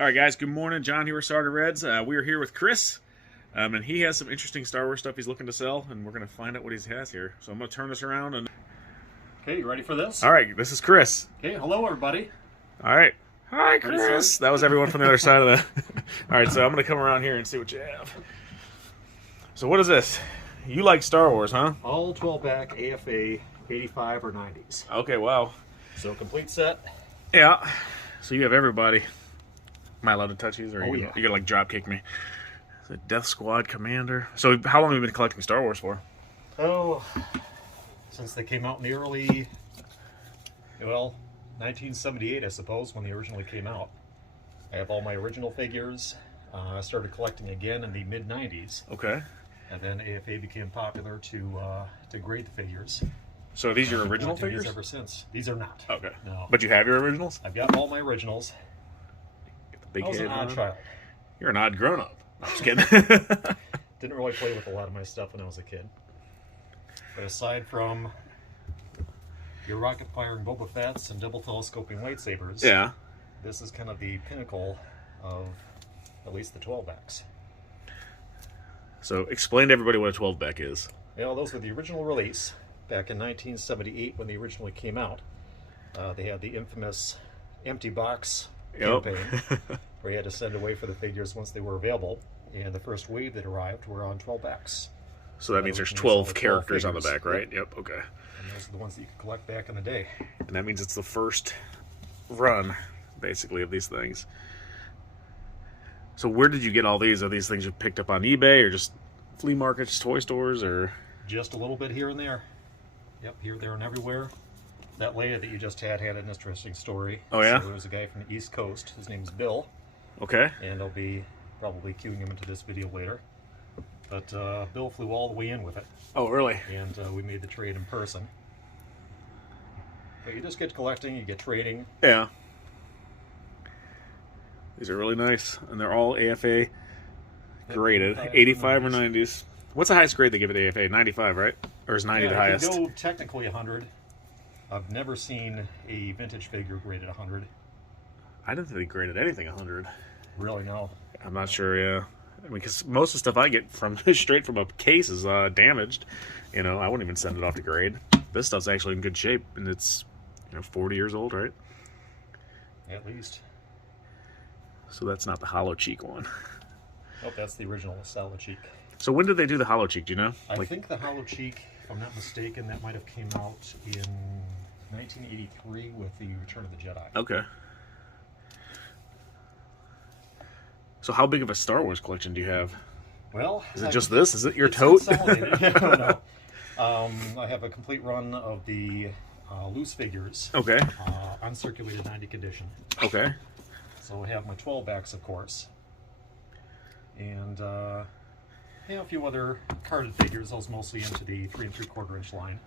All right, guys, good morning. John here with Starter Reds. We are here with Chris, and he has some interesting Star Wars stuff he's looking to sell, and we're going to find out what he has here. So I'm going to turn this around. And Okay, you ready for this? all right, this is Chris. Okay, hello everybody. All right. Hi, Chris. That was everyone from the other side of the... All right, so I'm going to come around here and see what you have. So what is this? You like Star Wars, huh? All 12-back AFA 85 or 90s. Okay, wow. So complete set. Yeah. So you have everybody. Am I allowed to touch these, or Oh, you yeah. gonna like drop kick me? The Death Squad Commander. So how long have you been collecting Star Wars for? Oh, since they came out in the early, well, 1978, I suppose, when they originally came out. I have all my original figures. I started collecting again in the mid-90s. Okay. And then AFA became popular to grade the figures. So are these your original Collecting figures? these ever since. These are not. Okay. No. But you have your originals? I've got all my originals. Big I was an head odd on. child. You're an odd grown-up. I'm just kidding. Didn't really play with a lot of my stuff when I was a kid. But aside from your rocket-firing Boba Fett's and double telescoping lightsabers, Yeah. this is kind of the pinnacle of at least the 12-backs. So explain to everybody what a 12-back is. You know, those were the original release back in 1978 when they originally came out. They had the infamous empty box Yep. campaign where you had to send away for the figures once they were available. And the first wave that arrived were on 12-backs. So that means there's Which means 12 all the 12 characters on the figures. back, right? Yep, okay. And those are the ones that you could collect back in the day. And that means it's the first run, basically, of these things. So where did you get all these? Are these things you picked up on eBay or just flea markets, toy stores, or... Just a little bit here and there. Yep, here, there, and everywhere. That Leia that you just had an interesting story. Oh, yeah? So there was a guy from the East Coast. His name's Bill. Okay. And I'll be probably cueing him into this video later. But Bill flew all the way in with it. Oh, really? And we made the trade in person. But you just get collecting, you get trading. Yeah. These are really nice. And they're all AFA graded. 85 or 90s. What's the highest grade they give it AFA? 95, right? Or is 90 the highest? If you go technically 100. I've never seen a vintage figure graded 100. I didn't think they graded anything 100. Really, no. I'm not sure, yeah. I mean, because most of the stuff I get from straight from a case is damaged. You know, I wouldn't even send it off to grade. This stuff's actually in good shape, and it's 40 years old, right? At least. So that's not the hollow cheek one. Oh, that's the original Solid Cheek. So when did they do the hollow cheek? Do you know? I think the Hollow Cheek, if I'm not mistaken, that might have came out in 1983 with the Return of the Jedi. Okay. So how big of a Star Wars collection do you have? Well, Is it just this? Is it your it's tote? consolidated. No. I have a complete run of the loose figures, Okay. uncirculated 90 edition. Okay. So I have my 12-backs, of course, and a few other carded figures. Those mostly into the 3 3/4 inch line.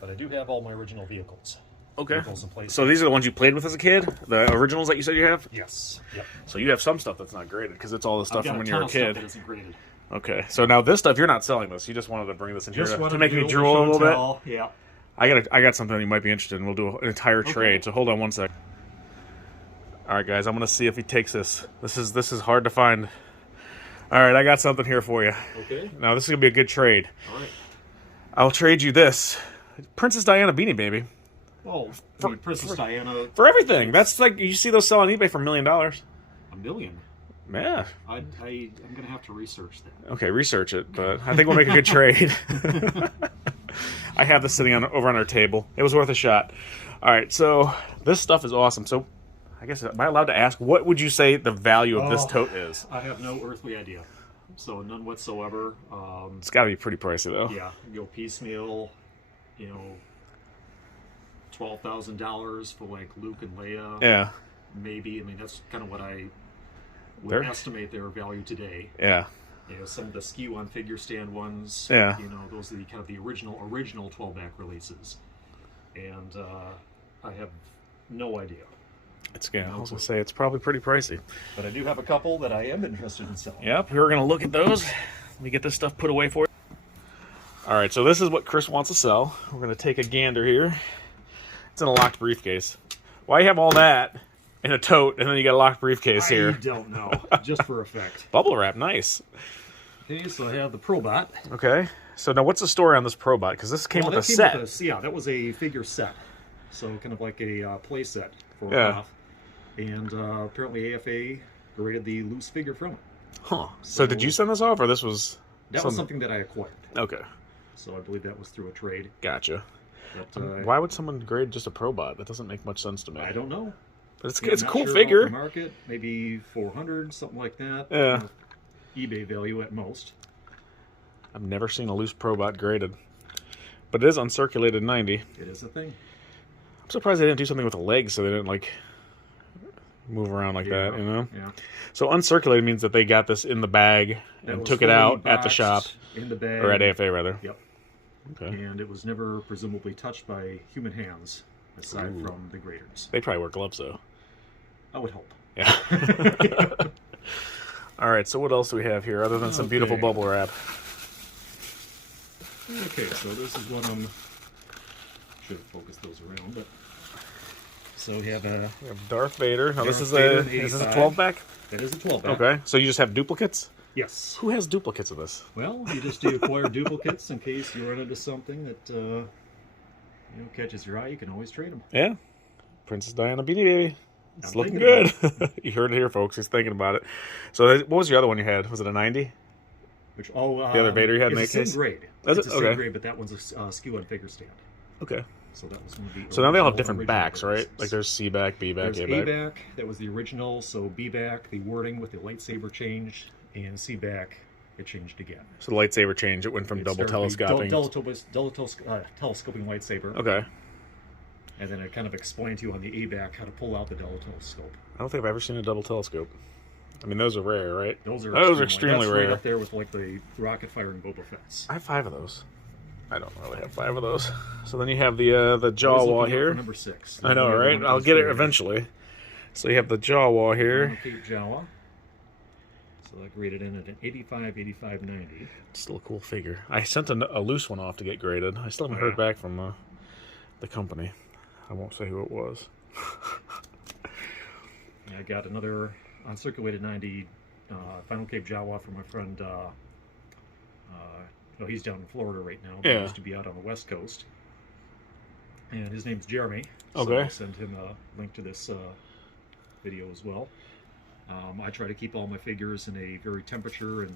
But I do have all my original vehicles. Okay. Vehicles in place. So these are the ones you played with as a kid? The originals that you said you have? Yes. Yep. So you have some stuff that's not graded because it's all the stuff from when you were a kid. That isn't graded. Okay. So now this stuff, you're not selling this. You just wanted to bring this in here Just to make me drool a little bit. Yeah. I got something you might be interested in. We'll do an entire trade. So hold on one sec. All right, guys. I'm gonna see if he takes this. This is hard to find. All right, I got something here for you. Okay. Now this is gonna be a good trade. All right. I'll trade you this, Princess Diana beanie, baby, Oh, for Princess Diana, for everything. That's like you see those sell on eBay for $1 million. $1 million. Yeah. I'm gonna have to research that. Okay, research it, but I think we'll make a good trade. I have this sitting over on our table. It was worth a shot. All right, so this stuff is awesome. So I guess, am I allowed to ask, what would you say the value of this tote is? I have no earthly idea. So none whatsoever. It's got to be pretty pricey, though. Yeah, you go piecemeal, $12,000 for like Luke and Leia. Yeah. Maybe. I mean, that's kind of what I would estimate their value today. Yeah. Some of the skew on figure stand ones. Yeah. Those are the kind of the original 12-back releases. And I have no idea. I was going to say, it's probably pretty pricey. But I do have a couple that I am interested in selling. Yep, we're going to look at those. Let me get this stuff put away for you. All right, so this is what Chris wants to sell. We're going to take a gander here. It's in a locked briefcase. Why you have all that? in a tote, and then you got a locked briefcase I here. don't know. Just for effect. Bubble wrap, nice. Okay, so I have the Probot. Okay, so now what's the story on this Probot? Because this came with a set. Yeah, that was a figure set. So kind of like a play set for off. And apparently AFA graded the loose figure from it. Huh. So did you send this off, or this was... That was something that I acquired. Okay. So I believe that was through a trade. Gotcha. But, why would someone grade just a Probot? That doesn't make much sense to me. I don't know. But it's a cool figure. The market, maybe 400, something like that. Yeah. eBay value at most. I've never seen a loose Probot graded. But it is uncirculated 90. It is a thing. I'm surprised they didn't do something with the legs so they didn't, like, move around like that, you know? Yeah. So uncirculated means that they got this in the bag and took it out at the shop. In the bag. Or at AFA, rather. Yep. Okay. And it was never presumably touched by human hands, aside from the graders. They probably wear gloves, though. I would hope. Yeah. All right, so what else do we have here other than some beautiful bubble wrap? Okay, so this is what I'm... Should have focused those around, but... So we have Darth Vader. Now this is Vader, is this a 12-pack? That is a 12-pack. Okay, so you just have duplicates? Yes. Who has duplicates of this? Well, you just acquire duplicates in case you run into something that catches your eye. You can always trade them. Yeah. Princess Diana Beanie Baby. It's looking good. You heard it here, folks. He's thinking about it. So what was your other one you had? Was it a 90? Which the other Vader you had in that case? It's a case? grade. Is It's it? a Okay. grade, but that one's a skew and figure stand. Okay. So that was one of the So now they all have original different backs, right? releases. Like there's C back, B back, There's A A back. back. That was the original. So B back, the wording with the lightsaber changed, and C back, it changed again. So the lightsaber change, it went from double telescoping. Telescoping lightsaber. Okay. And then it kind of explained to you on the A back how to pull out the double telescope. I don't think I've ever seen a double telescope. I mean, those are rare, right? Those are extremely that's rare. Right up there with like the rocket firing Boba Fett's. I have 5 of those. I don't really have 5 of those. So then you have the jaw wall here. Number 6. I know, right? I'll get it eventually. So you have the jaw wall here. Cape Jawa. So I graded in at an 85, 85, 90. Still a cool figure. I sent a loose one off to get graded. I still haven't heard back from the company. I won't say who it was. I got another uncirculated 90 Final Cape Jawa from my friend. He's down in Florida right now. But he used to be out on the West Coast. And his name's Jeremy. So Okay. I'll send him a link to this video as well. I try to keep all my figures in a very temperature and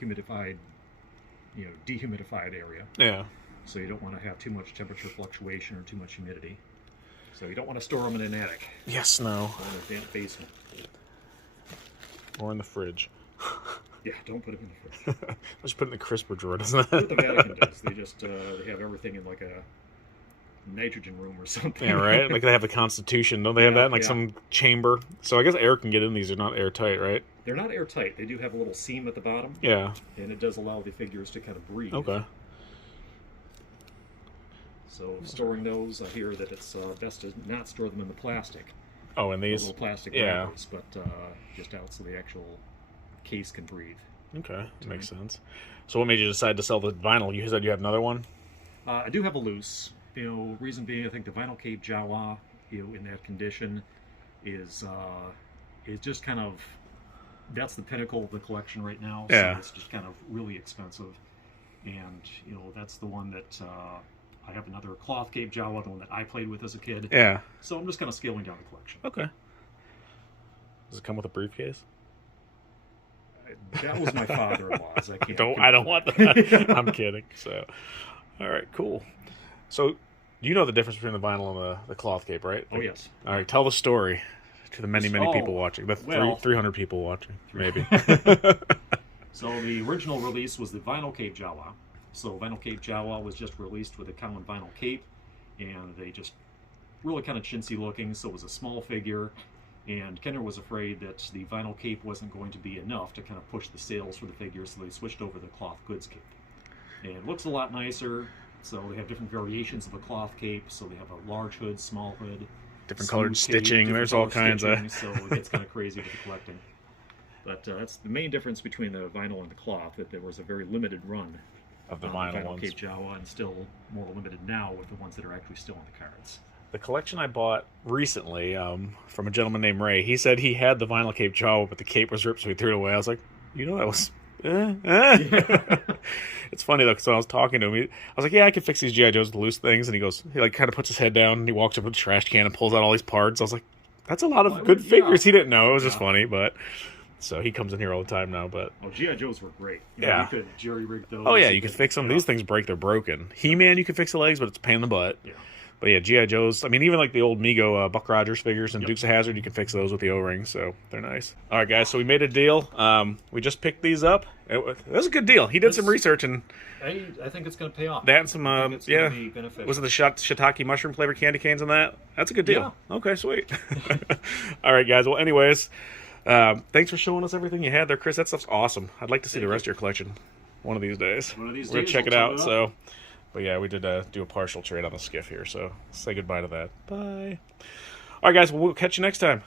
humidified, dehumidified area. Yeah. So you don't want to have too much temperature fluctuation or too much humidity. So you don't want to store them in an attic Yes, no. or in a damp basement. Or in the fridge. Yeah, don't put them in the fridge. Let's put it in the crisper drawer, doesn't it? What the Vatican does, they just they have everything in like a nitrogen room or something. Yeah, right? Like they have the Constitution. Don't they have that in like some chamber? So I guess air can get in these. They're not airtight, right? They're not airtight. They do have a little seam at the bottom. Yeah. And it does allow the figures to kind of breathe. Okay. So storing those, I hear that it's best to not store them in the plastic. Oh, and these? Little plastic Yeah. wrappers, but just out so the actual case can breathe. Okay, makes sense. So what made you decide to sell the vinyl? You said you have another one? I do have a loose. Reason being, I think the Vinyl Cape Jawa, in that condition, is just kind of, that's the pinnacle of the collection right now. Yeah. So it's just kind of really expensive, and that's the one that I have another cloth Cape Jawa, the one that I played with as a kid. Yeah. So I'm just kind of scaling down the collection. Okay. Does it come with a briefcase? That was my father-in-law's. I can't. I don't want that. I'm kidding. So, all right, cool. So, you know the difference between the vinyl and the cloth cape, right? Oh yes. All right, tell the story to the many people watching. The 300 people watching, maybe. So the original release was the Vinyl Cape Jawa. So Vinyl Cape Jawa was just released with a common vinyl cape, and they just really kind of chintzy looking. So it was a small figure. And Kenner was afraid that the vinyl cape wasn't going to be enough to kind of push the sales for the figure, so they switched over to the cloth goods cape. And it looks a lot nicer, so they have different variations of a cloth cape. So they have a large hood, small hood, Different colored stitching. There's all kinds of... So it gets kind of crazy with the collecting. But that's the main difference between the vinyl and the cloth, that there was a very limited run of the vinyl ones. Cape Jawa, and still more limited now with the ones that are actually still on the cards. the collection I bought recently from a gentleman named Ray, he said he had the vinyl cape Jawa, but the cape was ripped, so he threw it away. I was like, you know, that was... Yeah. It's funny, though, because when I was talking to him, I was like, yeah, I can fix these G.I. Joes with loose things. And he goes, he like kind of puts his head down, and he walks up to the trash can and pulls out all these parts. I was like, that's a lot of good figures. He didn't know. It was just funny, but... So he comes in here all the time now, but... Oh, G.I. Joes were great. Yeah. You could jerry-rig those. Oh, yeah, you can fix them. These things break, they're broken. He-Man, you can fix the legs, but it's a pain in the butt. Yeah. But yeah, G.I. Joes, I mean, even like the old Mego Buck Rogers figures and Dukes of Hazzard, you can fix those with the O-rings, so they're nice. All right, guys, so we made a deal. We just picked these up. It was a good deal. He did some research, and I think it's going to pay off. they had some, yeah, Be beneficial. was it the shiitake mushroom flavored candy canes on that? That's a good deal. Yeah. Okay, sweet. All right, guys, well, anyways, thanks for showing us everything you had there, Chris. That stuff's awesome. I'd like to see the rest of your collection one of these days. One of these We're going days, to check it we'll out, turn it so... But yeah, we did do a partial trade on the skiff here, so say goodbye to that. Bye. All right, guys, we'll catch you next time.